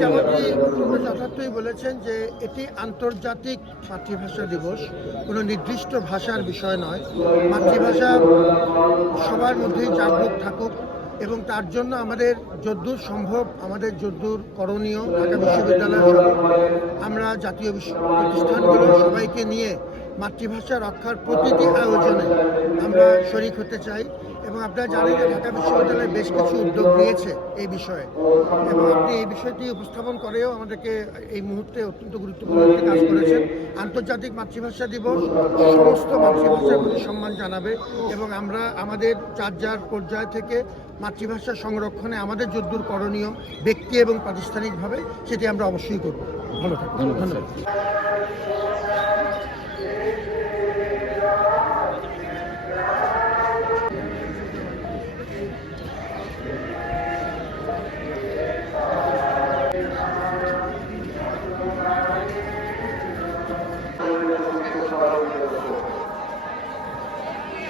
যেমনটি যথার্থই বলেছেন যে এটি আন্তর্জাতিক মাতৃভাষা দিবস, কোনো নির্দিষ্ট ভাষার বিষয় নয়। মাতৃভাষা সবার মধ্যেই জাগরুক থাকুক এবং তার জন্য আমাদের যদ্দূর সম্ভব, আমাদের যদ্দূর করণীয় ঢাকা বিশ্ববিদ্যালয় আমরা জাতীয় প্রতিষ্ঠানগুলো সবাইকে নিয়ে মাতৃভাষা রক্ষার প্রতিটি আয়োজনে আমরা শরিক হতে চাই। এবং আপনারা জানেন যে ঢাকা বিশ্ববিদ্যালয় বেশ কিছু উদ্যোগ নিয়েছে এই বিষয়ে। এবং আপনি এই বিষয়টি উপস্থাপন করেও আমাদেরকে এই মুহূর্তে অত্যন্ত গুরুত্বপূর্ণ একটি কাজ করেছেন। আন্তর্জাতিক মাতৃভাষা দিবস সমস্ত মাতৃভাষার প্রতি সম্মান জানাবে এবং আমরা আমাদের যার যার পর্যায় থেকে মাতৃভাষা সংরক্ষণে আমাদের যদ্দূর করণীয় ব্যক্তি এবং প্রাতিষ্ঠানিকভাবে সেটি আমরা অবশ্যই করব। ভালো থাকবেন ধন্যবাদ।